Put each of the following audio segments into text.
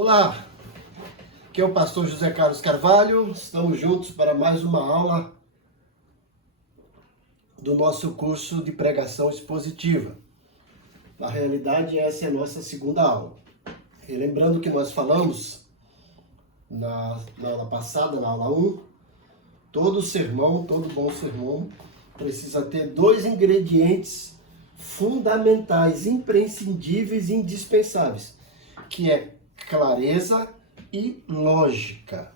Olá, aqui é o pastor José Carlos Carvalho. Estamos juntos para mais uma aula do nosso curso de pregação expositiva. Na realidade, essa é a nossa segunda aula. E lembrando que nós falamos na aula passada, na aula 1, todo sermão, todo bom sermão, precisa ter dois ingredientes fundamentais, imprescindíveis e indispensáveis, que é clareza e lógica.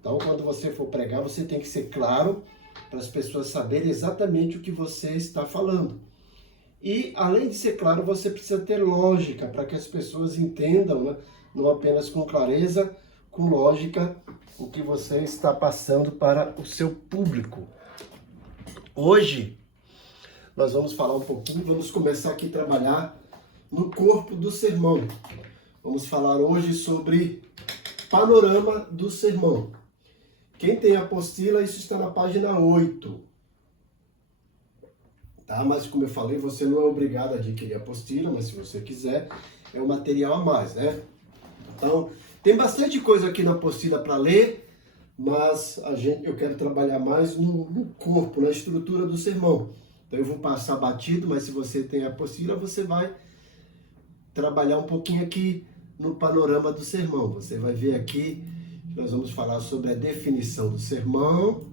Então, quando você for pregar, você tem que ser claro para as pessoas saberem exatamente o que você está falando. E, além de ser claro, você precisa ter lógica para que as pessoas entendam, né? Não apenas com clareza, com lógica, o que você está passando para o seu público. Hoje, nós vamos falar um pouquinho, vamos começar aqui a trabalhar no corpo do sermão. Vamos falar hoje sobre panorama do sermão. Quem tem a apostila, isso está na página 8. Tá? Mas como eu falei, você não é obrigado a adquirir a apostila, mas se você quiser, é um material a mais, né? Então, tem bastante coisa aqui na apostila para ler, mas eu quero trabalhar mais no corpo, na estrutura do sermão. Então eu vou passar batido, mas se você tem a apostila, você vai trabalhar um pouquinho aqui no panorama do sermão. Você vai ver aqui, nós vamos falar sobre a definição do sermão,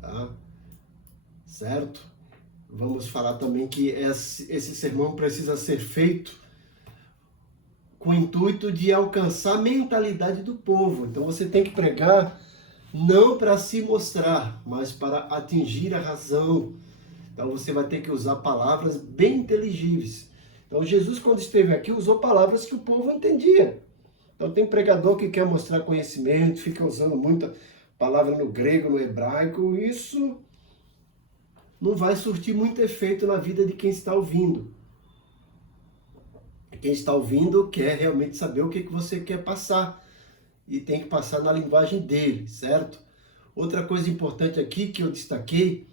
tá? Certo? Vamos falar também que esse sermão precisa ser feito com o intuito de alcançar a mentalidade do povo. Então você tem que pregar não para se mostrar, mas para atingir a razão. Então você vai ter que usar palavras bem inteligíveis. Então Jesus, quando esteve aqui, usou palavras que o povo entendia. Então tem pregador que quer mostrar conhecimento, fica usando muita palavra no grego, no hebraico. Isso não vai surtir muito efeito na vida de quem está ouvindo. Quem está ouvindo quer realmente saber o que você quer passar. E tem que passar na linguagem dele, certo? Outra coisa importante aqui que eu destaquei,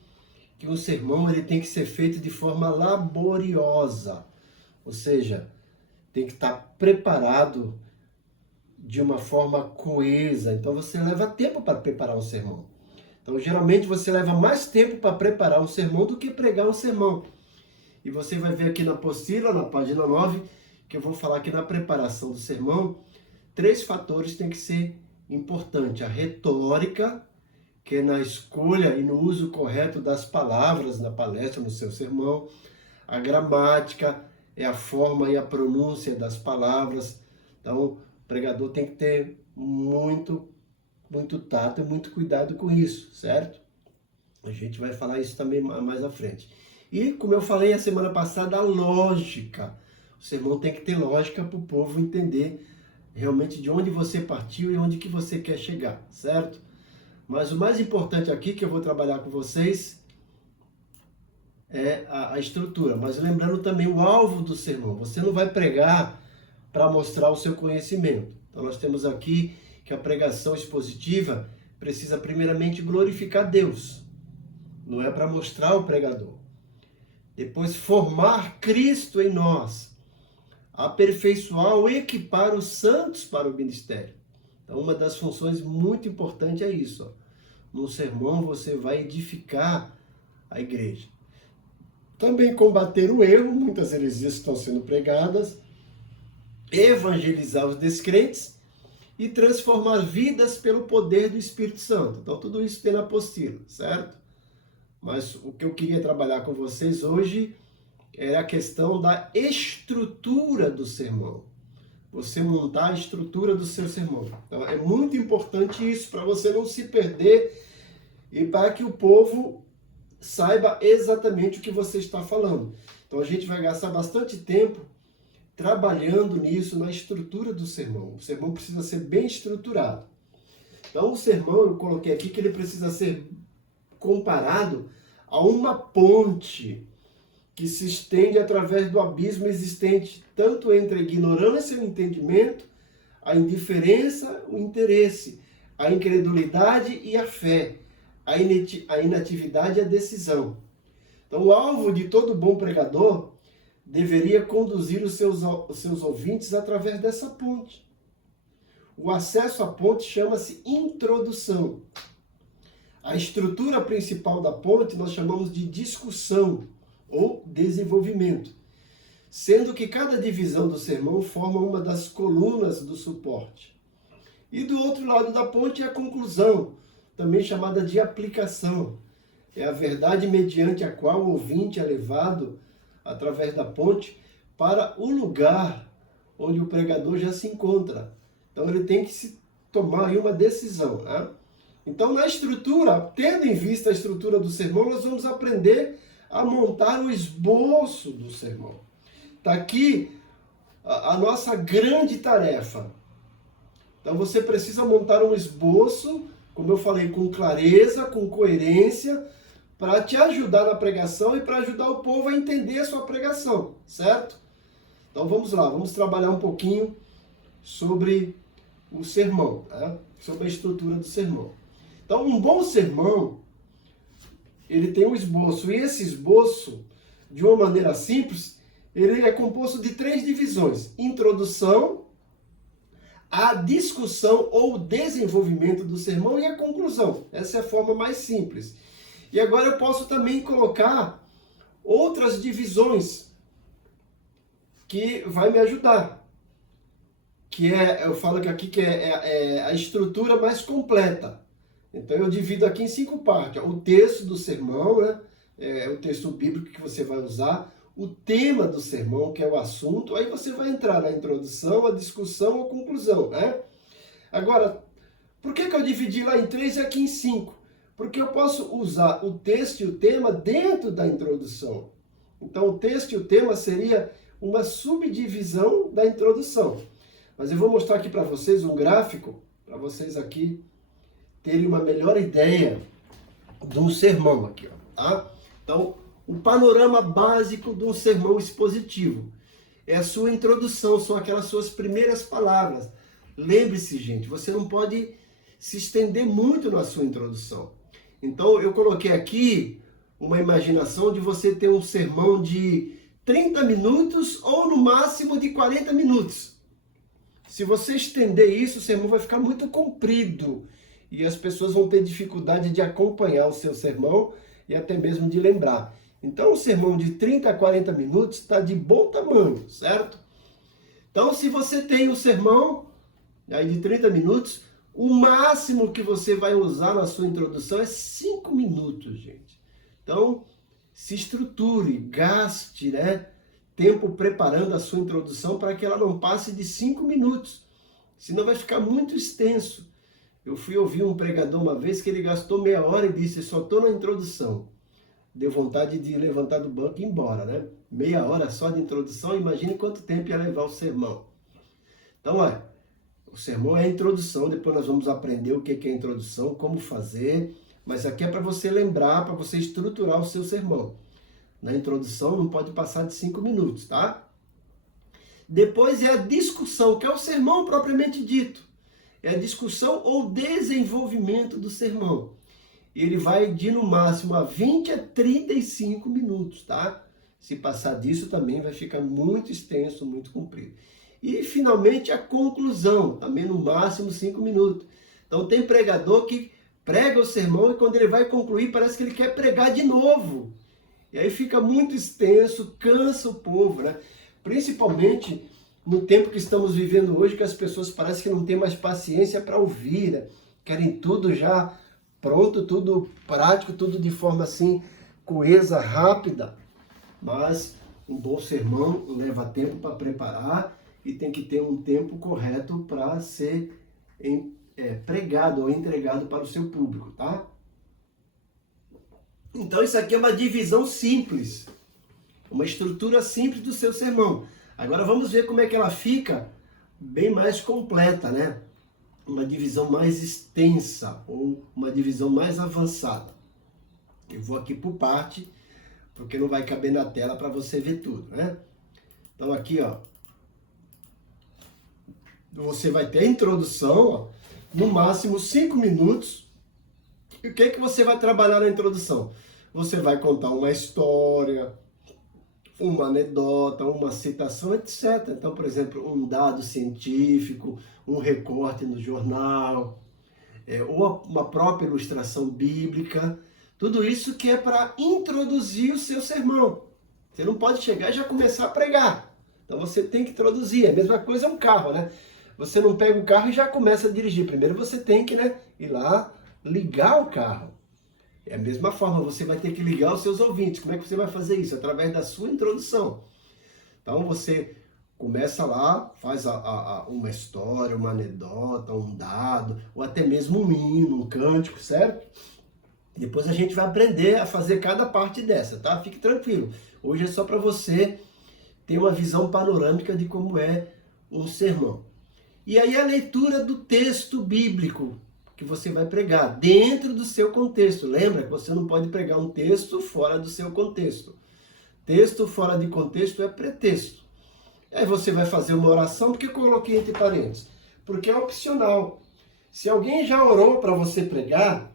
que um sermão ele tem que ser feito de forma laboriosa. Ou seja, tem que estar preparado de uma forma coesa. Então você leva tempo para preparar um sermão. Então geralmente você leva mais tempo para preparar um sermão do que pregar um sermão. E você vai ver aqui na apostila, na página 9, que eu vou falar que na preparação do sermão, 3 fatores têm que ser importantes. A retórica, que é na escolha e no uso correto das palavras na palestra, no seu sermão. A gramática é a forma e a pronúncia das palavras. Então, o pregador tem que ter muito tato e muito cuidado com isso, certo? A gente vai falar isso também mais à frente. E, como eu falei a semana passada, a lógica. O sermão tem que ter lógica para o povo entender realmente de onde você partiu e onde que você quer chegar, certo? Mas o mais importante aqui que eu vou trabalhar com vocês é a estrutura. Mas lembrando também o alvo do sermão. Você não vai pregar para mostrar o seu conhecimento. Então nós temos aqui que a pregação expositiva precisa primeiramente glorificar Deus. Não é para mostrar o pregador. Depois formar Cristo em nós. Aperfeiçoar ou equipar os santos para o ministério. Então uma das funções muito importantes é isso. No sermão você vai edificar a igreja. Também combater o erro, muitas heresias estão sendo pregadas, evangelizar os descrentes e transformar vidas pelo poder do Espírito Santo. Então tudo isso tem na apostila, certo? Mas o que eu queria trabalhar com vocês hoje é a questão da estrutura do sermão. Você montar a estrutura do seu sermão. Então é muito importante isso para você não se perder e para que o povo saiba exatamente o que você está falando. Então a gente vai gastar bastante tempo trabalhando nisso, na estrutura do sermão. O sermão precisa ser bem estruturado. Então o sermão, eu coloquei aqui que ele precisa ser comparado a uma ponte que se estende através do abismo existente, tanto entre a ignorância e o entendimento, a indiferença, o interesse, a incredulidade e a fé, a inatividade e a decisão. Então, o alvo de todo bom pregador deveria conduzir os seus ouvintes através dessa ponte. O acesso à ponte chama-se introdução. A estrutura principal da ponte nós chamamos de discussão ou desenvolvimento, sendo que cada divisão do sermão forma uma das colunas do suporte. E do outro lado da ponte é a conclusão, também chamada de aplicação. É a verdade mediante a qual o ouvinte é levado, através da ponte, para o lugar onde o pregador já se encontra. Então ele tem que se tomar aí uma decisão, né? Então, na estrutura, tendo em vista a estrutura do sermão, nós vamos aprender a montar o esboço do sermão. Está aqui a nossa grande tarefa. Então, você precisa montar um esboço, como eu falei, com clareza, com coerência, para te ajudar na pregação e para ajudar o povo a entender a sua pregação, certo? Então, vamos lá, vamos trabalhar um pouquinho sobre o sermão, né? Sobre a estrutura do sermão. Então, um bom sermão, ele tem um esboço, e esse esboço, de uma maneira simples, ele é composto de 3 divisões: introdução, a discussão ou desenvolvimento do sermão e a conclusão. Essa é a forma mais simples. E agora eu posso também colocar outras divisões que vai me ajudar. Que é, eu falo que aqui que é a estrutura mais completa. Então eu divido aqui em 5 partes. O texto do sermão, né? É o texto bíblico que você vai usar. O tema do sermão, que é o assunto. Aí você vai entrar na introdução, a discussão, a conclusão, né? Agora, por que eu dividi lá em 3 e aqui em 5? Porque eu posso usar o texto e o tema dentro da introdução. Então o texto e o tema seria uma subdivisão da introdução. Mas eu vou mostrar aqui para vocês um gráfico, para vocês aqui terem uma melhor ideia do sermão aqui, ó, tá? Então, o panorama básico de um sermão expositivo é a sua introdução, são aquelas suas primeiras palavras. Lembre-se, gente, você não pode se estender muito na sua introdução. Então, eu coloquei aqui uma imaginação de você ter um sermão de 30 minutos ou no máximo de 40 minutos. Se você estender isso, o sermão vai ficar muito comprido e as pessoas vão ter dificuldade de acompanhar o seu sermão e até mesmo de lembrar. Então, um sermão de 30 a 40 minutos está de bom tamanho, certo? Então, se você tem um sermão aí de 30 minutos, o máximo que você vai usar na sua introdução é 5 minutos, gente. Então, se estruture, gaste, né, tempo preparando a sua introdução para que ela não passe de 5 minutos. Senão vai ficar muito extenso. Eu fui ouvir um pregador uma vez que ele gastou meia hora e disse: só estou na introdução. Deu vontade de levantar do banco e ir embora, né? Meia hora só de introdução, imagine quanto tempo ia levar o sermão. Então, olha, o sermão é a introdução, depois nós vamos aprender o que é a introdução, como fazer, mas aqui é para você lembrar, para você estruturar o seu sermão. Na introdução não pode passar de 5 minutos, tá? Depois é a discussão, que é o sermão propriamente dito. É a discussão ou desenvolvimento do sermão. Ele vai de no máximo a 20 a 35 minutos, tá? Se passar disso também vai ficar muito extenso, muito comprido. E finalmente a conclusão, também no máximo 5 minutos. Então tem pregador que prega o sermão e quando ele vai concluir parece que ele quer pregar de novo. E aí fica muito extenso, cansa o povo, né? Principalmente no tempo que estamos vivendo hoje, que as pessoas parecem que não têm mais paciência para ouvir, né? Querem tudo já pronto, tudo prático, tudo de forma assim, coesa, rápida. Mas um bom sermão leva tempo para preparar e tem que ter um tempo correto para ser pregado ou entregado para o seu público, tá? Então isso aqui é uma divisão simples, uma estrutura simples do seu sermão. Agora vamos ver como é que ela fica bem mais completa, né? Uma divisão mais extensa ou uma divisão mais avançada. Eu vou aqui por parte, porque não vai caber na tela para você ver tudo, né? Então aqui, ó, você vai ter a introdução, ó, no máximo 5 minutos. E o que é que você vai trabalhar na introdução? Você vai contar uma história, uma anedota, uma citação, etc. Então, por exemplo, um dado científico, um recorte no jornal, ou uma própria ilustração bíblica, tudo isso que é para introduzir o seu sermão. Você não pode chegar e já começar a pregar. Então você tem que introduzir. A mesma coisa é um carro, né? Você não pega o carro e já começa a dirigir. Primeiro você tem que, né, ir lá, ligar o carro. É a mesma forma, você vai ter que ligar os seus ouvintes. Como é que você vai fazer isso? Através da sua introdução. Então você começa lá, faz uma história, uma anedota, um dado, ou até mesmo um hino, um cântico, certo? Depois a gente vai aprender a fazer cada parte dessa, tá? Fique tranquilo. Hoje é só para você ter uma visão panorâmica de como é um sermão. E aí a leitura do texto bíblico que você vai pregar, dentro do seu contexto. Lembra que você não pode pregar um texto fora do seu contexto. Texto fora de contexto é pretexto. Aí você vai fazer uma oração, porque eu coloquei entre parênteses? Porque é opcional. Se alguém já orou para você pregar,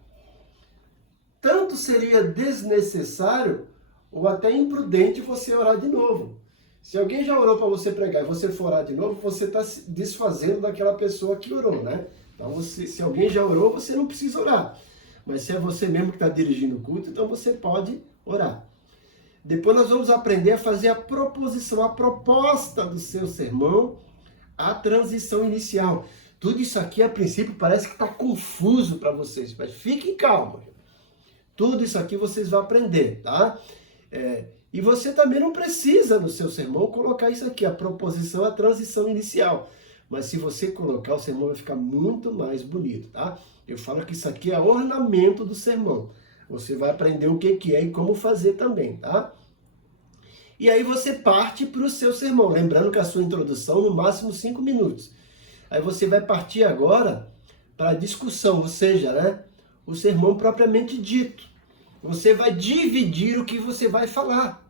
tanto seria desnecessário ou até imprudente você orar de novo. Se alguém já orou para você pregar e você for orar de novo, você está se desfazendo daquela pessoa que orou, né? Então, se alguém já orou, você não precisa orar. Mas se é você mesmo que está dirigindo o culto, então você pode orar. Depois nós vamos aprender a fazer a proposição, a proposta do seu sermão, a transição inicial. Tudo isso aqui, a princípio, parece que está confuso para vocês, mas fiquem calmos. Tudo isso aqui vocês vão aprender, tá? E você também não precisa no seu sermão colocar isso aqui, a proposição, a transição inicial. Mas se você colocar, o sermão vai ficar muito mais bonito, tá? Eu falo que isso aqui é ornamento do sermão. Você vai aprender o que é e como fazer também, tá? E aí você parte para o seu sermão. Lembrando que a sua introdução, no máximo 5 minutos. Aí você vai partir agora para a discussão, ou seja, né, o sermão propriamente dito. Você vai dividir o que você vai falar.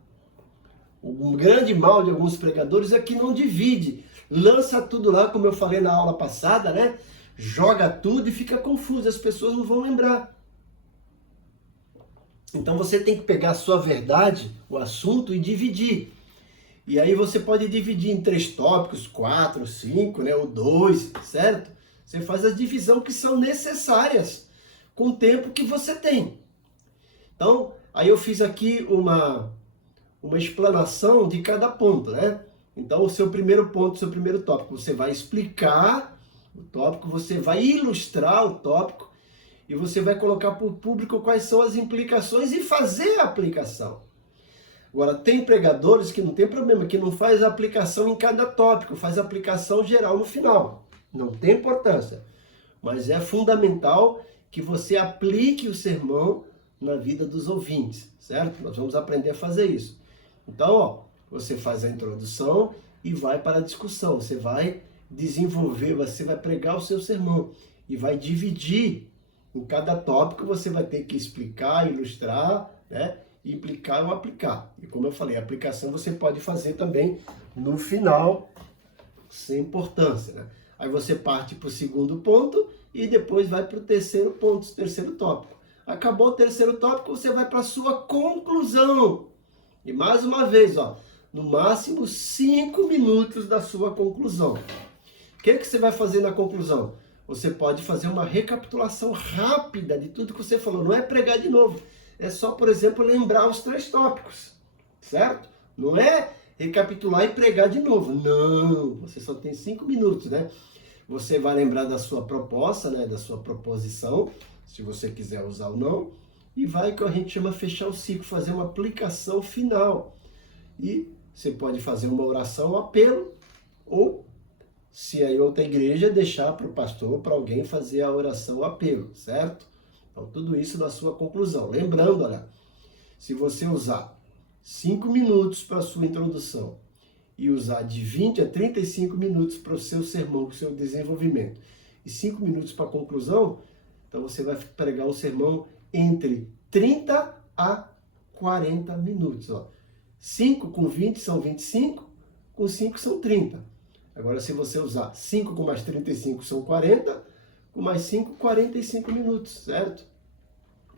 O grande mal de alguns pregadores é que não divide. Lança tudo lá, como eu falei na aula passada, né? Joga tudo e fica confuso, as pessoas não vão lembrar. Então você tem que pegar a sua verdade, o assunto, e dividir. E aí você pode dividir em 3 tópicos, 4, 5, né? Ou 2, certo? Você faz a divisão que são necessárias com o tempo que você tem. Então, aí eu fiz aqui uma explanação de cada ponto, né? Então, o seu primeiro ponto, o seu primeiro tópico, você vai explicar o tópico, você vai ilustrar o tópico e você vai colocar para o público quais são as implicações e fazer a aplicação. Agora, tem pregadores que não tem problema, que não faz a aplicação em cada tópico, faz a aplicação geral no final. Não tem importância, mas é fundamental que você aplique o sermão na vida dos ouvintes, certo? Nós vamos aprender a fazer isso. Então, ó, você faz a introdução e vai para a discussão. Você vai desenvolver, você vai pregar o seu sermão e vai dividir em cada tópico. Você vai ter que explicar, ilustrar, né? Implicar ou aplicar. E como eu falei, a aplicação você pode fazer também no final, sem importância, né? Aí você parte para o segundo ponto e depois vai para o terceiro ponto, terceiro tópico. Acabou o terceiro tópico, você vai para a sua conclusão. E mais uma vez, ó, no máximo 5 minutos da sua conclusão. O que você vai fazer na conclusão? Você pode fazer uma recapitulação rápida de tudo que você falou. Não é pregar de novo. É só, por exemplo, lembrar os 3 tópicos. Certo? Não é recapitular e pregar de novo. Não, você só tem 5 minutos, né? Você vai lembrar da sua proposta, né? Da sua proposição, se você quiser usar ou não. E vai, que a gente chama fechar o ciclo, fazer uma aplicação final. E você pode fazer uma oração, um apelo, ou, se é em outra igreja, deixar para o pastor, para alguém fazer a oração, o apelo, certo? Então, tudo isso na sua conclusão. Lembrando, olha, se você usar 5 minutos para a sua introdução e usar de 20 a 35 minutos para o seu sermão, para o seu desenvolvimento, e 5 minutos para a conclusão, então você vai pregar um sermão entre 30 a 40 minutos. Ó. 5 com 20 são 25, com 5 são 30. Agora, se você usar 5 com mais 35 são 40, com mais 5, 45 minutos, certo?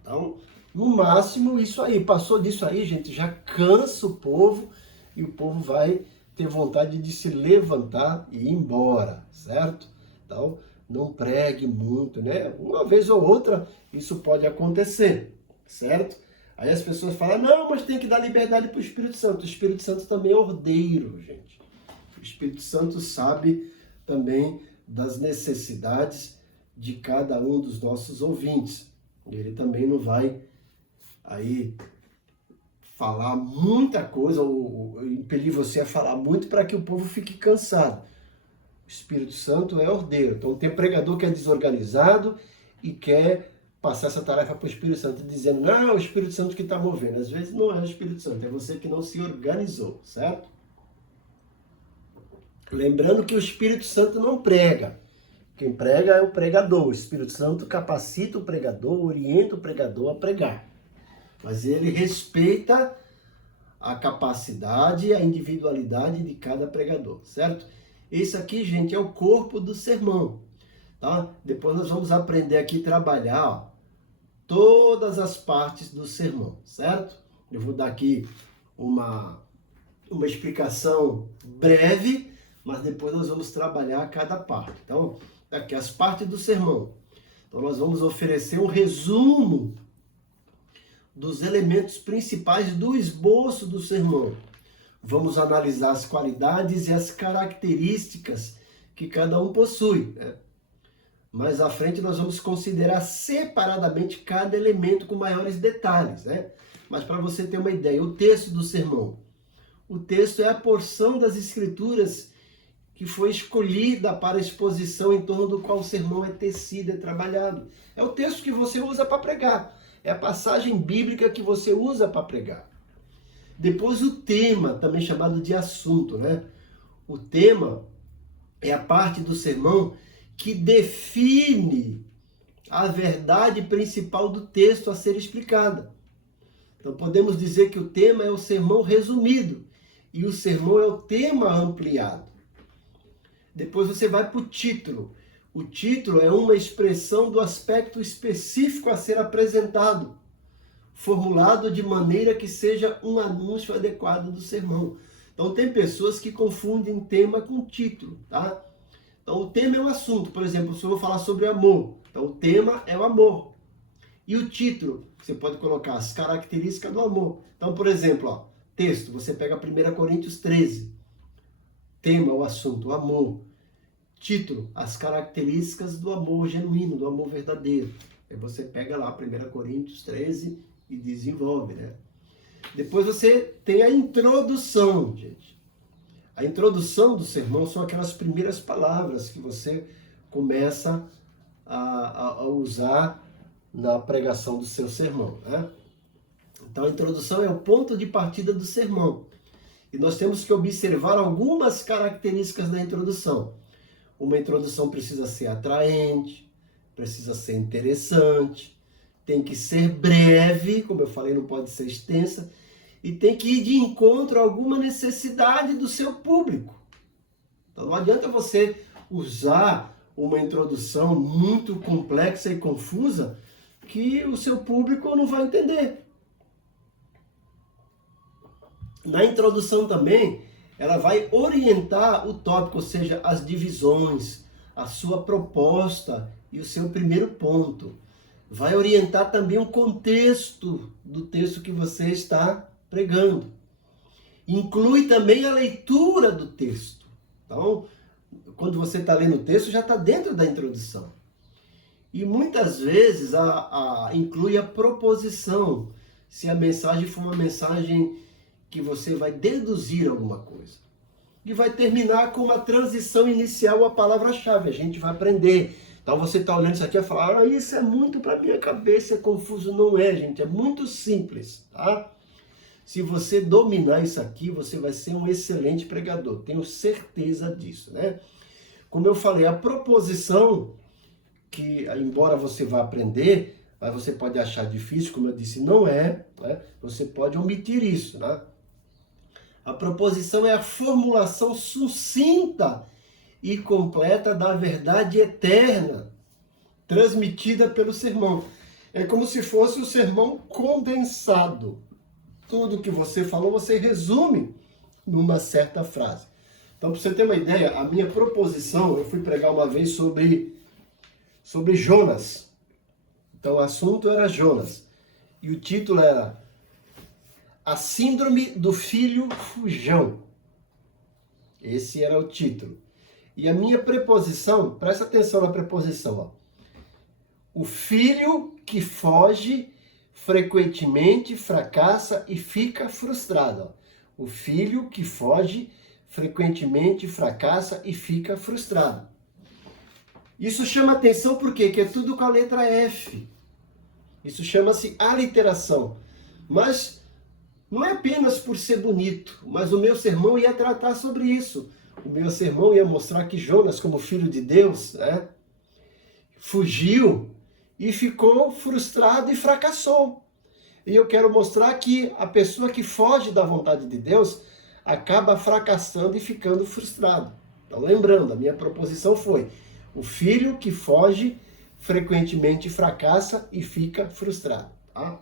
Então, no máximo isso aí. Passou disso aí, gente, já cansa o povo, e o povo vai ter vontade de se levantar e ir embora, certo? Então, não pregue muito, né? Uma vez ou outra isso pode acontecer, certo? Aí as pessoas falam, não, mas tem que dar liberdade para o Espírito Santo. O Espírito Santo também é ordeiro, gente. O Espírito Santo sabe também das necessidades de cada um dos nossos ouvintes. Ele também não vai aí falar muita coisa ou impelir você a falar muito para que o povo fique cansado. O Espírito Santo é ordeiro. Então tem pregador que é desorganizado e quer passar essa tarefa para o Espírito Santo, dizendo, não, é o Espírito Santo que está movendo. Às vezes não é o Espírito Santo, é você que não se organizou, certo? Lembrando que o Espírito Santo não prega. Quem prega é o pregador. O Espírito Santo capacita o pregador, orienta o pregador a pregar. Mas ele respeita a capacidade e a individualidade de cada pregador, certo? Esse aqui, gente, é o corpo do sermão, tá? Depois nós vamos aprender aqui a trabalhar, ó, todas as partes do sermão, certo? Eu vou dar aqui uma explicação breve, mas depois nós vamos trabalhar cada parte. Então, aqui as partes do sermão. Então, nós vamos oferecer um resumo dos elementos principais do esboço do sermão. Vamos analisar as qualidades e as características que cada um possui, né? Mais à frente nós vamos considerar separadamente cada elemento com maiores detalhes, né? Mas para você ter uma ideia, o texto do sermão. O texto é a porção das escrituras que foi escolhida para a exposição em torno do qual o sermão é tecido, é trabalhado. É o texto que você usa para pregar. É a passagem bíblica que você usa para pregar. Depois o tema, também chamado de assunto, né? O tema é a parte do sermão que define a verdade principal do texto a ser explicada. Então podemos dizer que o tema é o sermão resumido e o sermão é o tema ampliado. Depois você vai para o título. O título é uma expressão do aspecto específico a ser apresentado, formulado de maneira que seja um anúncio adequado do sermão. Então tem pessoas que confundem tema com título, tá? Então o tema é o assunto. Por exemplo, se eu vou falar sobre amor, então o tema é o amor. E o título, você pode colocar as características do amor. Então, por exemplo, ó, texto, você pega 1 Coríntios 13. Tema, o assunto, o amor. Título, as características do amor genuíno, do amor verdadeiro. Aí você pega lá 1 Coríntios 13 e desenvolve, né? Depois você tem a introdução, gente. A introdução do sermão são aquelas primeiras palavras que você começa a usar na pregação do seu sermão, né? Então a introdução é o ponto de partida do sermão. E nós temos que observar algumas características da introdução. Uma introdução precisa ser atraente, precisa ser interessante, tem que ser breve, como eu falei, não pode ser extensa, e tem que ir de encontro a alguma necessidade do seu público. Então não adianta você usar uma introdução muito complexa e confusa que o seu público não vai entender. Na introdução também, ela vai orientar o tópico, ou seja, as divisões, a sua proposta e o seu primeiro ponto. Vai orientar também o contexto do texto que você está pregando. Inclui também a leitura do texto. Então, quando você está lendo o texto, já está dentro da introdução. E muitas vezes inclui a proposição, se a mensagem for uma mensagem que você vai deduzir alguma coisa. E vai terminar com uma transição inicial à palavra-chave. A gente vai aprender. Então você está olhando isso aqui e fala, isso é muito para minha cabeça, é confuso. Não é, gente, é muito simples, tá? Se você dominar isso aqui, você vai ser um excelente pregador. Tenho certeza disso, né? Como eu falei, a proposição, que embora você vá aprender, mas você pode achar difícil, como eu disse, não é, né? Você pode omitir isso, né? A proposição é a formulação sucinta e completa da verdade eterna, transmitida pelo sermão. É como se fosse o sermão condensado. Tudo que você falou, você resume numa certa frase. Então, para você ter uma ideia, a minha proposição, eu fui pregar uma vez sobre Jonas. Então, o assunto era Jonas. E o título era A Síndrome do Filho Fujão. Esse era o título. E a minha preposição, presta atenção na preposição, ó. O filho que foge frequentemente fracassa e fica frustrado. Ó. O filho que foge frequentemente fracassa e fica frustrado. Isso chama atenção por quê? Porque é tudo com a letra F. Isso chama-se aliteração. Mas não é apenas por ser bonito, mas o meu sermão ia tratar sobre isso. O meu sermão ia mostrar que Jonas, como filho de Deus, né, fugiu e ficou frustrado e fracassou. E eu quero mostrar que a pessoa que foge da vontade de Deus acaba fracassando e ficando frustrado. Então, lembrando, a minha proposição foi: o filho que foge frequentemente fracassa e fica frustrado. Tá?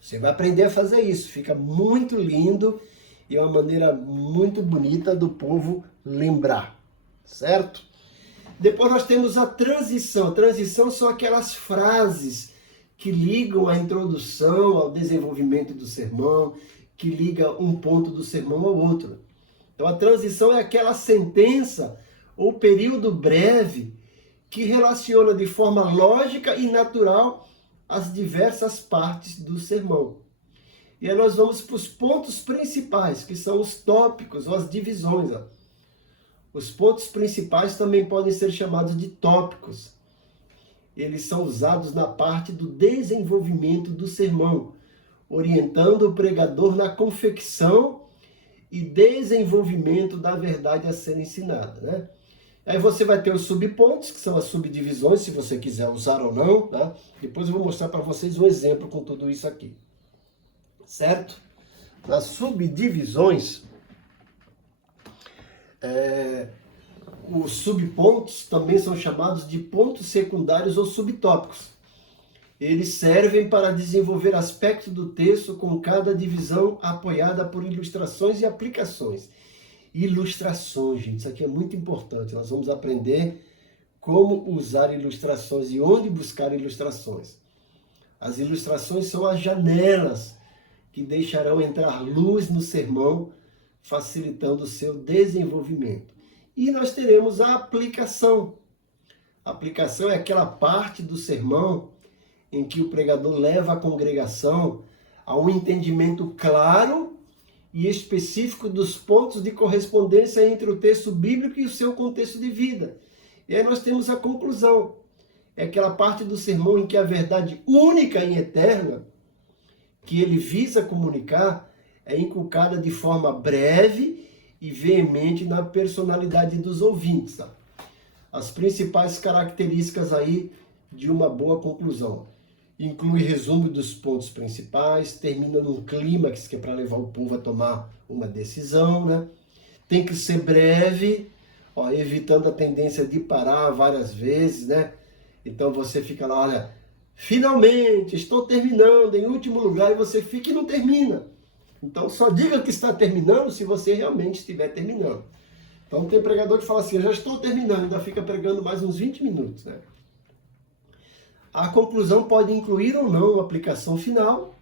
Você vai aprender a fazer isso. Fica muito lindo e é uma maneira muito bonita do povo lembrar. Certo? Depois nós temos a transição. A transição são aquelas frases que ligam a introdução ao desenvolvimento do sermão, que liga um ponto do sermão ao outro. Então a transição é aquela sentença ou período breve que relaciona de forma lógica e natural as diversas partes do sermão. E aí nós vamos para os pontos principais, que são os tópicos ou as divisões. Ó. Os pontos principais também podem ser chamados de tópicos. Eles são usados na parte do desenvolvimento do sermão, orientando o pregador na confecção e desenvolvimento da verdade a ser ensinada, né? Aí você vai ter os subpontos, que são as subdivisões, se você quiser usar ou não, tá? Depois eu vou mostrar para vocês um exemplo com tudo isso aqui. Certo? Nas subdivisões, os subpontos também são chamados de pontos secundários ou subtópicos. Eles servem para desenvolver aspectos do texto com cada divisão apoiada por ilustrações e aplicações. Ilustrações, gente, isso aqui é muito importante. Nós vamos aprender como usar ilustrações e onde buscar ilustrações. As ilustrações são as janelas que deixarão entrar luz no sermão, facilitando o seu desenvolvimento. E nós teremos a aplicação. A aplicação é aquela parte do sermão em que o pregador leva a congregação a um entendimento claro e específico dos pontos de correspondência entre o texto bíblico e o seu contexto de vida. E aí nós temos a conclusão. É aquela parte do sermão em que a verdade única e eterna que ele visa comunicar é inculcada de forma breve e veemente na personalidade dos ouvintes. Tá? As principais características aí de uma boa conclusão. Inclui resumo dos pontos principais, termina num clímax que é para levar o povo a tomar uma decisão, né? Tem que ser breve, ó, evitando a tendência de parar várias vezes, né? Então você fica lá, olha, finalmente, estou terminando, em último lugar, e você fica e não termina. Então só diga que está terminando se você realmente estiver terminando. Então tem pregador que fala assim, eu já estou terminando, ainda fica pregando mais uns 20 minutos, né? A conclusão pode incluir ou não uma aplicação final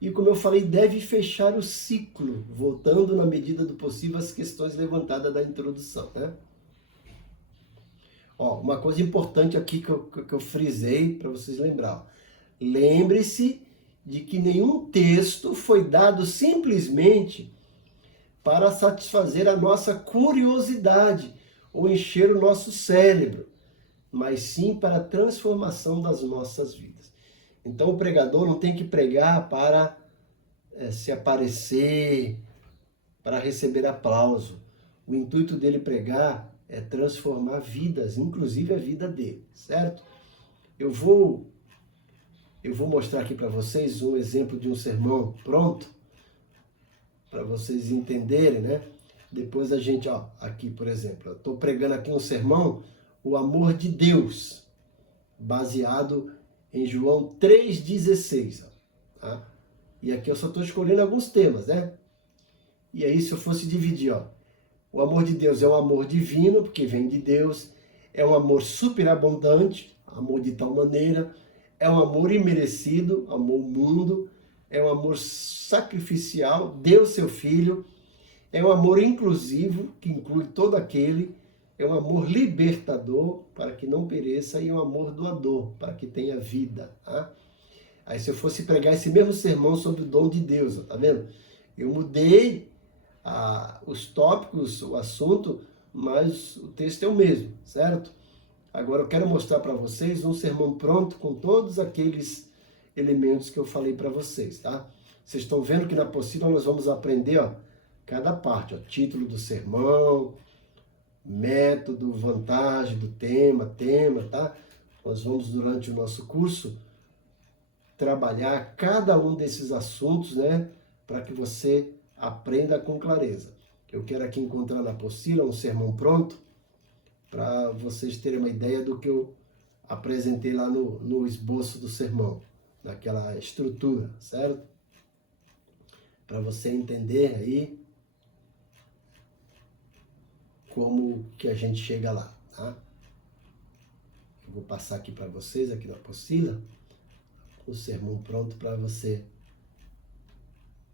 e, como eu falei, deve fechar o ciclo, voltando na medida do possível às questões levantadas da introdução, né? Ó, uma coisa importante aqui que eu frisei para vocês lembrar. Lembre-se de que nenhum texto foi dado simplesmente para satisfazer a nossa curiosidade ou encher o nosso cérebro, mas sim para a transformação das nossas vidas. Então o pregador não tem que pregar para se aparecer, para receber aplauso. O intuito dele pregar é transformar vidas, inclusive a vida dele, certo? Eu vou mostrar aqui para vocês um exemplo de um sermão pronto, para vocês entenderem, né? Depois a gente, ó, aqui por exemplo, eu estou pregando aqui um sermão, o amor de Deus, baseado em João 3,16. Tá? E aqui eu só estou escolhendo alguns temas, né? E aí, se eu fosse dividir, ó, o amor de Deus é um amor divino, porque vem de Deus, é um amor superabundante, amor de tal maneira, é um amor imerecido, amor mundo, é um amor sacrificial, deu seu filho, é um amor inclusivo, que inclui todo aquele, é um amor libertador, para que não pereça, e é um amor doador, para que tenha vida. Tá? Aí se eu fosse pregar esse mesmo sermão sobre o dom de Deus, tá vendo? Eu mudei os tópicos, o assunto, mas o texto é o mesmo, certo? Agora eu quero mostrar para vocês um sermão pronto com todos aqueles elementos que eu falei para vocês, tá? Vocês estão vendo que na apostila nós vamos aprender, ó, cada parte, ó, título do sermão, método, vantagem do tema, tá? Nós vamos, durante o nosso curso, trabalhar cada um desses assuntos, né? Para que você aprenda com clareza. Eu quero aqui encontrar na apostila um sermão pronto, para vocês terem uma ideia do que eu apresentei lá no esboço do sermão, naquela estrutura, certo? Para você entender aí como que a gente chega lá, tá? Eu vou passar aqui para vocês, aqui na apostila, o sermão pronto para você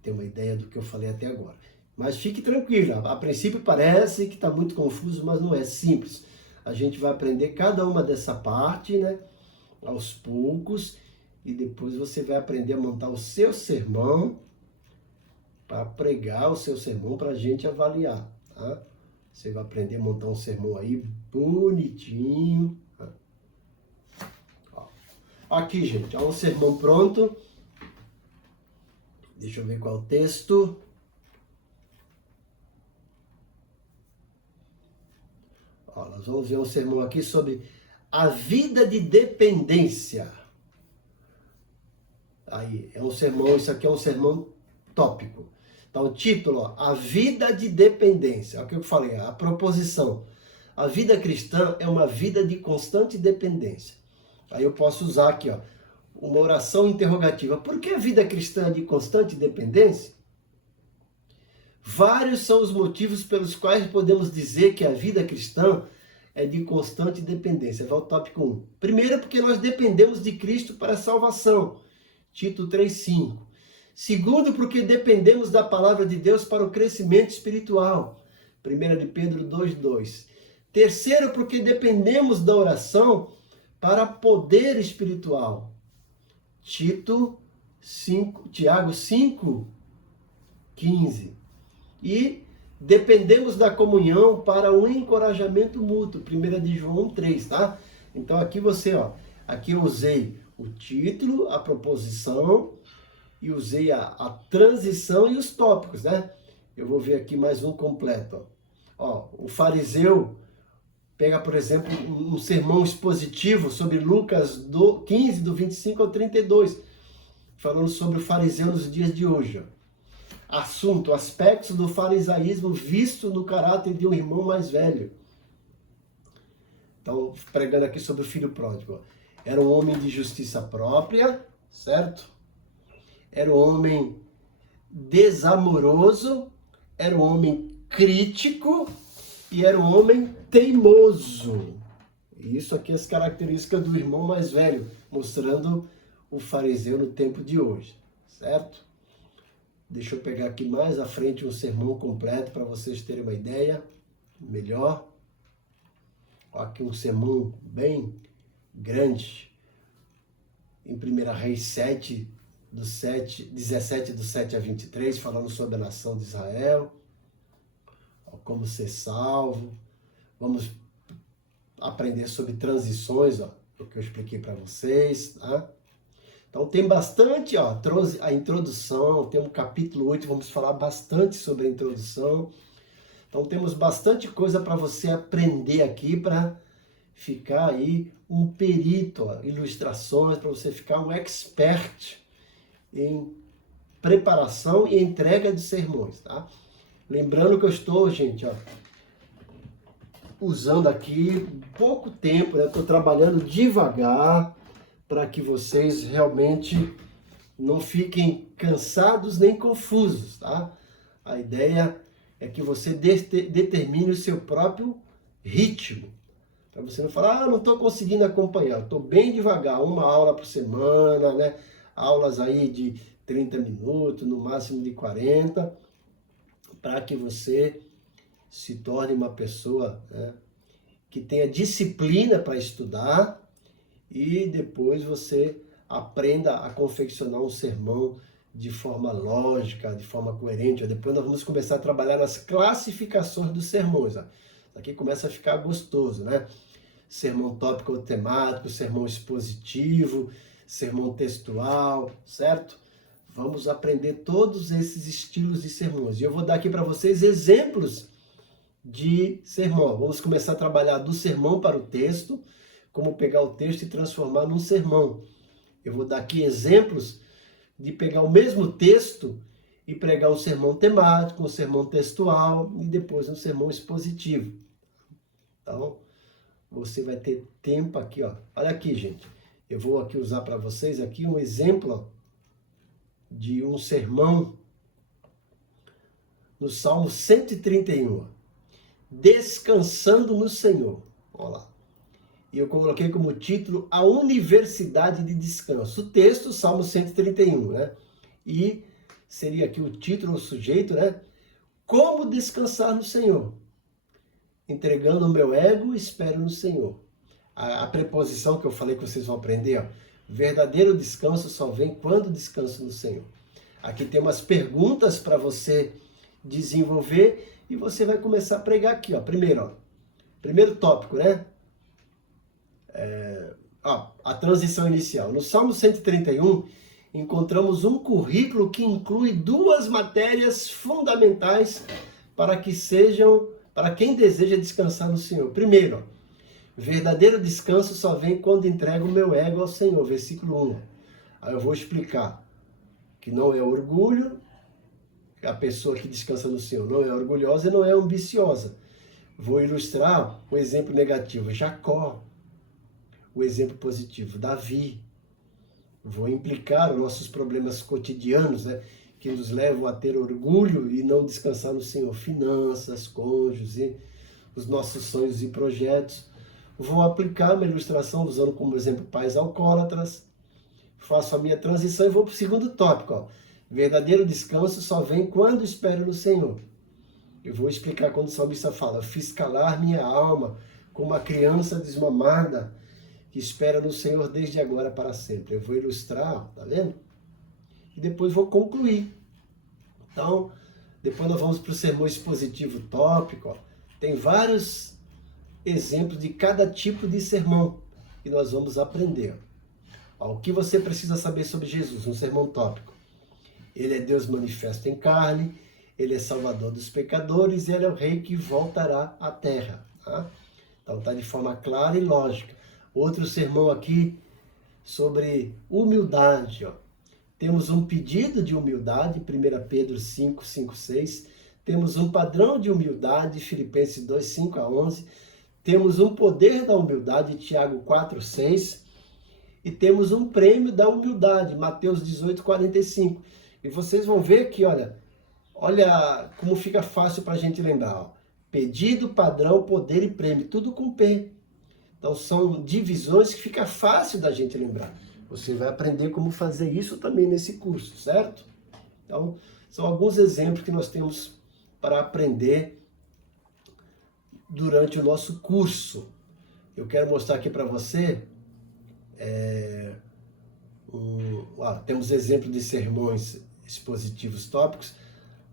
ter uma ideia do que eu falei até agora. Mas fique tranquilo, a princípio parece que está muito confuso, mas não é simples. A gente vai aprender cada uma dessa parte, né, aos poucos, e depois você vai aprender a montar o seu sermão, para pregar o seu sermão, para a gente avaliar, tá? Você vai aprender a montar um sermão aí bonitinho. Tá? Ó. Aqui, gente, ó, um sermão pronto. Deixa eu ver qual é o texto. Ó, nós vamos ver um sermão aqui sobre a vida de dependência. Aí, é um sermão, isso aqui é um sermão tópico. Então, o título, ó, a vida de dependência. É o que eu falei, a proposição. A vida cristã é uma vida de constante dependência. Aí eu posso usar aqui, ó, uma oração interrogativa. Por que a vida cristã é de constante dependência? Vários são os motivos pelos quais podemos dizer que a vida cristã é de constante dependência. Vai ao tópico 1. Primeiro, porque nós dependemos de Cristo para a salvação. Tito 3,5. Segundo, porque dependemos da palavra de Deus para o crescimento espiritual. 1 de Pedro 2,2. Terceiro, porque dependemos da oração para poder espiritual. Tiago 5,15. E dependemos da comunhão para o encorajamento mútuo. 1 de João 3, tá? Então aqui você, ó, aqui eu usei o título, a proposição, e usei a transição e os tópicos, né? Eu vou ver aqui mais um completo. Ó, o fariseu pega, por exemplo, um sermão expositivo sobre Lucas 15, do 25 ao 32, falando sobre o fariseu nos dias de hoje. Ó. Assunto, aspectos do farisaísmo visto no caráter de um irmão mais velho. Então, pregando aqui sobre o filho pródigo. Ó. Era um homem de justiça própria, certo? Era um homem desamoroso, era um homem crítico e era um homem teimoso. Isso aqui é as características do irmão mais velho, mostrando o fariseu no tempo de hoje, certo? Deixa eu pegar aqui mais à frente um sermão completo para vocês terem uma ideia melhor. Aqui um sermão bem grande, em 1 Reis 17, do 7 a 23, falando sobre a nação de Israel, como ser salvo. Vamos aprender sobre transições, ó, o que eu expliquei para vocês, tá? Então tem bastante, ó, a introdução, tem um capítulo 8, vamos falar bastante sobre a introdução. Então temos bastante coisa para você aprender aqui, para ficar aí um perito, ó, ilustrações, para você ficar um expert em preparação e entrega de sermões, tá? Lembrando que eu estou, gente, ó, usando aqui pouco tempo, né? Estou trabalhando devagar para que vocês realmente não fiquem cansados nem confusos, tá? A ideia é que você determine o seu próprio ritmo. Para você não falar, não estou conseguindo acompanhar, estou bem devagar, uma aula por semana, né? Aulas aí de 30 minutos, no máximo de 40, para que você se torne uma pessoa, né, que tenha disciplina para estudar e depois você aprenda a confeccionar um sermão de forma lógica, de forma coerente. Depois nós vamos começar a trabalhar nas classificações dos sermões. Aqui começa a ficar gostoso, né? Sermão tópico ou temático, sermão expositivo, sermão textual, certo? Vamos aprender todos esses estilos de sermões. E eu vou dar aqui para vocês exemplos de sermão. Vamos começar a trabalhar do sermão para o texto, como pegar o texto e transformar num sermão. Eu vou dar aqui exemplos de pegar o mesmo texto e pregar um sermão temático, um sermão textual e depois um sermão expositivo. Então, você vai ter tempo aqui, ó. Olha aqui, gente. Eu vou aqui usar para vocês aqui um exemplo de um sermão no Salmo 131. Descansando no Senhor. Olha lá. E eu coloquei como título A Universidade de Descanso. O texto, Salmo 131, né? E seria aqui o título, o sujeito, né? Como descansar no Senhor? Entregando o meu ego, espero no Senhor. A preposição que eu falei que vocês vão aprender, ó. Verdadeiro descanso só vem quando descanso no Senhor. Aqui tem umas perguntas para você desenvolver e você vai começar a pregar aqui, ó. Primeiro tópico, né? A transição inicial. No Salmo 131, encontramos um currículo que inclui duas matérias fundamentais para quem deseja descansar no Senhor. Primeiro, verdadeiro descanso só vem quando entrego o meu ego ao Senhor. Versículo 1. Aí eu vou explicar que não é orgulho, a pessoa que descansa no Senhor não é orgulhosa e não é ambiciosa. Vou ilustrar o exemplo negativo, Jacó. O exemplo positivo, Davi. Vou implicar os nossos problemas cotidianos, né, que nos levam a ter orgulho e não descansar no Senhor. Finanças, cônjuges, os nossos sonhos e projetos. Vou aplicar uma ilustração usando como exemplo pais alcoólatras. Faço a minha transição e vou para o segundo tópico. Ó. Verdadeiro descanso só vem quando espero no Senhor. Eu vou explicar quando o salmista fala, fiz calar minha alma como uma criança desmamada, que espera no Senhor desde agora para sempre. Eu vou ilustrar, tá vendo? E depois vou concluir. Então, depois nós vamos para o sermão expositivo tópico. Ó. Tem vários exemplos de cada tipo de sermão que nós vamos aprender. Ó, o que você precisa saber sobre Jesus? Um sermão tópico. Ele é Deus manifesto em carne, ele é salvador dos pecadores, ele é o rei que voltará à terra. Tá? Então está de forma clara e lógica. Outro sermão aqui sobre humildade. Ó. Temos um pedido de humildade, 1 Pedro 5, 5, 6. Temos um padrão de humildade, Filipenses 2, 5 a 11. Temos um poder da humildade, Tiago 4, 6. E temos um prêmio da humildade, Mateus 18, 45. E vocês vão ver que, olha como fica fácil para a gente lembrar. Ó. Pedido, padrão, poder e prêmio, tudo com P. Então são divisões que fica fácil da gente lembrar. Você vai aprender como fazer isso também nesse curso, certo? Então, são alguns exemplos que nós temos para aprender durante o nosso curso. Eu quero mostrar aqui para você, temos exemplos de sermões expositivos tópicos,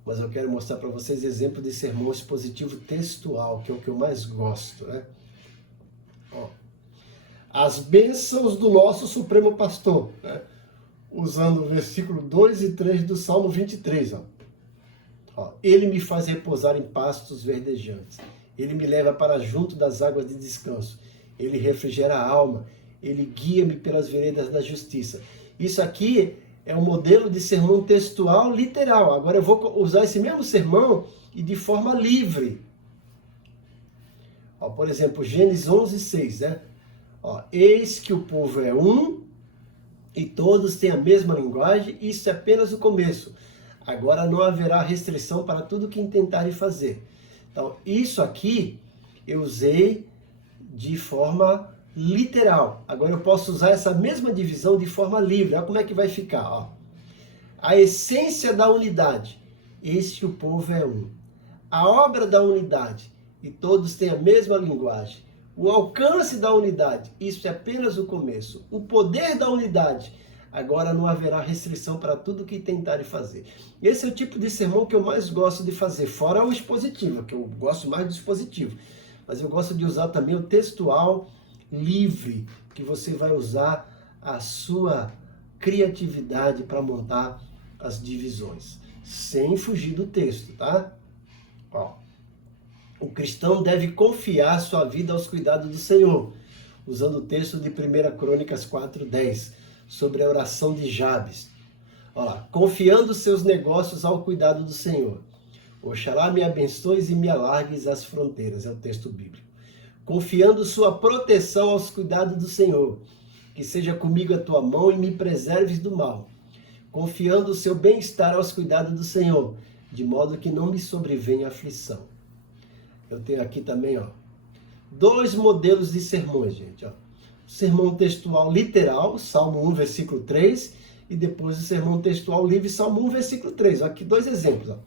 mas eu quero mostrar para vocês exemplo de sermão expositivo textual, que é o que eu mais gosto, né? Ó, as bênçãos do nosso Supremo Pastor, né? Usando o versículo 2 e 3 do Salmo 23. Ó, ele me faz repousar em pastos verdejantes. Ele me leva para junto das águas de descanso. Ele refrigera a alma. Ele guia-me pelas veredas da justiça. Isso aqui é um modelo de sermão textual literal. Agora eu vou usar esse mesmo sermão e de forma livre. Ó, por exemplo, Gênesis 11, 6, né? Ó, eis que o povo é um e todos têm a mesma linguagem, isso é apenas o começo. Agora não haverá restrição para tudo que intentarem fazer. Então, isso aqui eu usei de forma literal. Agora eu posso usar essa mesma divisão de forma livre. Olha como é que vai ficar. Ó. A essência da unidade. Este o povo é um. A obra da unidade. E todos têm a mesma linguagem. O alcance da unidade. Isso é apenas o começo. O poder da unidade. Agora não haverá restrição para tudo que tentarem fazer. Esse é o tipo de sermão que eu mais gosto de fazer, fora o expositivo, que eu gosto mais do expositivo. Mas eu gosto de usar também o textual livre, que você vai usar a sua criatividade para montar as divisões, sem fugir do texto, tá? Ó, o cristão deve confiar sua vida aos cuidados do Senhor, usando o texto de 1 Crônicas 4:10, sobre a oração de Jabes. Olha lá, confiando seus negócios ao cuidado do Senhor. Oxalá me abençoes e me alargues as fronteiras, é o texto bíblico. Confiando sua proteção aos cuidados do Senhor. Que seja comigo a tua mão e me preserves do mal. Confiando o seu bem-estar aos cuidados do Senhor, de modo que não me sobrevenha aflição. Eu tenho aqui também, ó, 2 modelos de sermões, gente, ó. Sermão textual literal, Salmo 1, versículo 3, e depois o sermão textual livre, Salmo 1, versículo 3. Aqui 2 exemplos. Ó.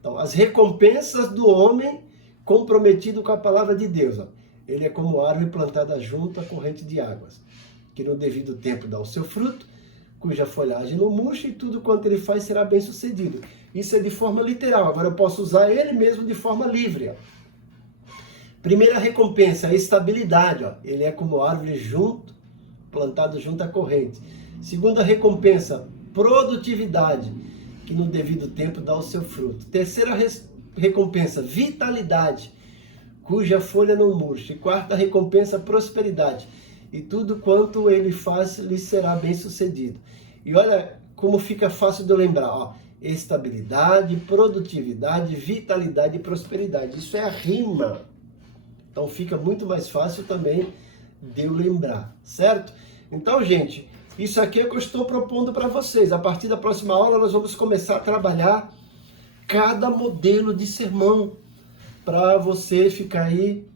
Então, as recompensas do homem comprometido com a palavra de Deus. Ó. Ele é como árvore plantada junto à corrente de águas, que no devido tempo dá o seu fruto, cuja folhagem não murcha e tudo quanto ele faz será bem sucedido. Isso é de forma literal. Agora eu posso usar ele mesmo de forma livre. Ó. Primeira recompensa, a estabilidade. Ó. Ele é como árvore plantado junto à corrente. Segunda recompensa, produtividade, que no devido tempo dá o seu fruto. Terceira recompensa, vitalidade, cuja folha não murcha. E quarta recompensa, prosperidade. E tudo quanto ele faz lhe será bem sucedido. E olha como fica fácil de eu lembrar. Ó. Estabilidade, produtividade, vitalidade e prosperidade. Isso é a rima. Então fica muito mais fácil também de eu lembrar, certo? Então, gente, isso aqui é o que eu estou propondo para vocês. A partir da próxima aula nós vamos começar a trabalhar cada modelo de sermão para você ficar aí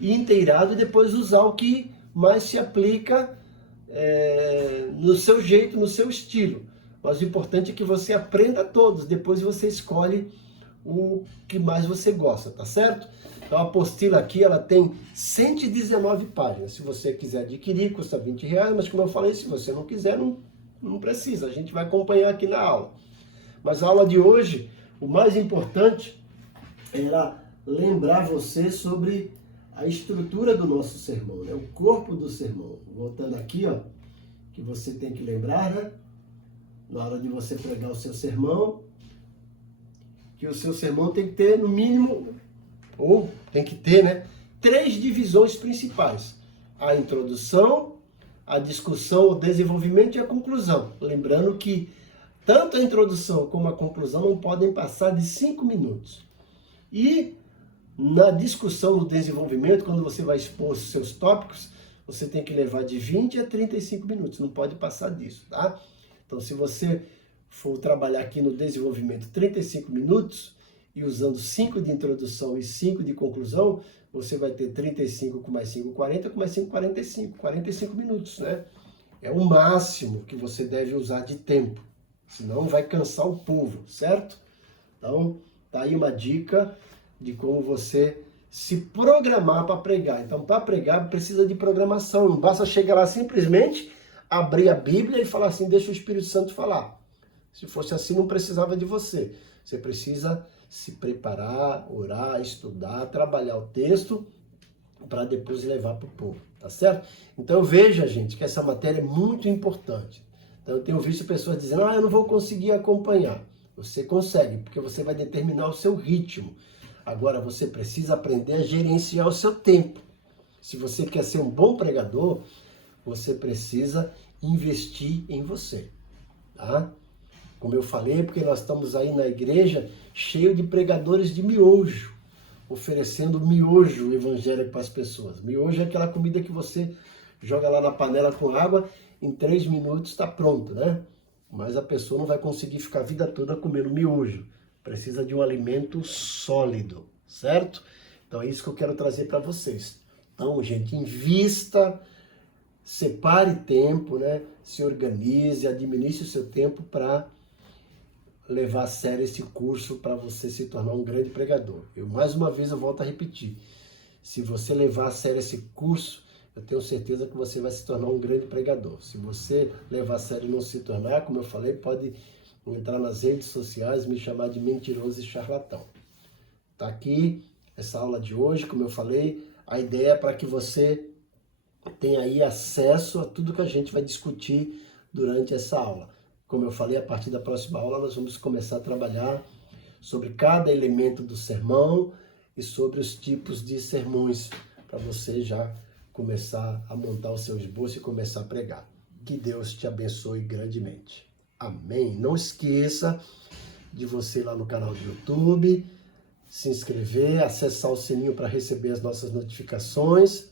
inteirado e depois usar o que mais se aplica no seu jeito, no seu estilo. Mas o importante é que você aprenda todos, depois você escolhe o que mais você gosta, tá certo? Então a apostila aqui, ela tem 119 páginas. Se você quiser adquirir, custa R$20, mas como eu falei, se você não quiser, não precisa. A gente vai acompanhar aqui na aula. Mas a aula de hoje, o mais importante era lembrar você sobre a estrutura do nosso sermão, né? O corpo do sermão. Voltando aqui, ó, que você tem que lembrar, né? Na hora de você pregar o seu sermão, que o seu sermão tem que ter, no mínimo, ou tem que ter, né, 3 divisões principais. A introdução, a discussão, o desenvolvimento e a conclusão. Lembrando que tanto a introdução como a conclusão não podem passar de 5 minutos. E na discussão, no desenvolvimento, quando você vai expor os seus tópicos, você tem que levar de 20 a 35 minutos, não pode passar disso, tá? Então, se você for trabalhar aqui no desenvolvimento 35 minutos, e usando 5 de introdução e 5 de conclusão, você vai ter 35 com mais 5, 40, com mais 5, 45. 45 minutos, né? É o máximo que você deve usar de tempo. Senão vai cansar o povo, certo? Então, tá aí uma dica de como você se programar para pregar. Então, para pregar, precisa de programação. Não basta chegar lá simplesmente, abrir a Bíblia e falar assim, deixa o Espírito Santo falar. Se fosse assim, não precisava de você. Você precisa se preparar, orar, estudar, trabalhar o texto para depois levar para o povo, tá certo? Então veja, gente, que essa matéria é muito importante. Então eu tenho visto pessoas dizendo, eu não vou conseguir acompanhar. Você consegue, porque você vai determinar o seu ritmo. Agora você precisa aprender a gerenciar o seu tempo. Se você quer ser um bom pregador, você precisa investir em você, tá? Como eu falei, porque nós estamos aí na igreja cheio de pregadores de miojo, oferecendo miojo evangélico para as pessoas. Miojo é aquela comida que você joga lá na panela com água, em 3 minutos está pronto, né? mas a pessoa não vai conseguir ficar a vida toda comendo miojo. Precisa de um alimento sólido, certo? Então é isso que eu quero trazer para vocês. Então, gente, invista, separe tempo, né? Se organize, administre o seu tempo para levar a sério esse curso para você se tornar um grande pregador. Mais uma vez, eu volto a repetir. Se você levar a sério esse curso, eu tenho certeza que você vai se tornar um grande pregador. Se você levar a sério e não se tornar, como eu falei, pode entrar nas redes sociais e me chamar de mentiroso e charlatão. Tá aqui essa aula de hoje, como eu falei, a ideia é para que você tenha aí acesso a tudo que a gente vai discutir durante essa aula. Como eu falei, a partir da próxima aula nós vamos começar a trabalhar sobre cada elemento do sermão e sobre os tipos de sermões, para você já começar a montar o seu esboço e começar a pregar. Que Deus te abençoe grandemente. Amém. Não esqueça de você ir lá no canal do YouTube, se inscrever, acessar o sininho para receber as nossas notificações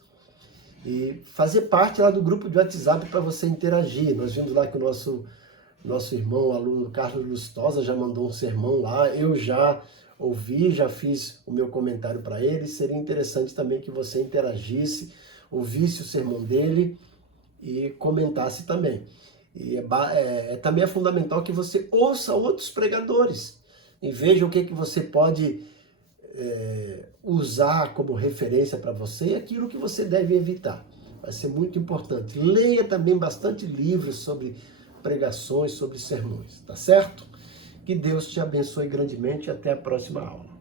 e fazer parte lá do grupo de WhatsApp para você interagir. Nós vimos lá que o nosso irmão, aluno Carlos Lustosa, já mandou um sermão lá. Eu já ouvi, já fiz o meu comentário para ele. Seria interessante também que você interagisse, ouvisse o sermão dele e comentasse também. E também é fundamental que você ouça outros pregadores e veja o que você pode usar como referência para você e aquilo que você deve evitar. Vai ser muito importante. Leia também bastante livros sobre pregações, sobre sermões, tá certo? Que Deus te abençoe grandemente e até a próxima aula.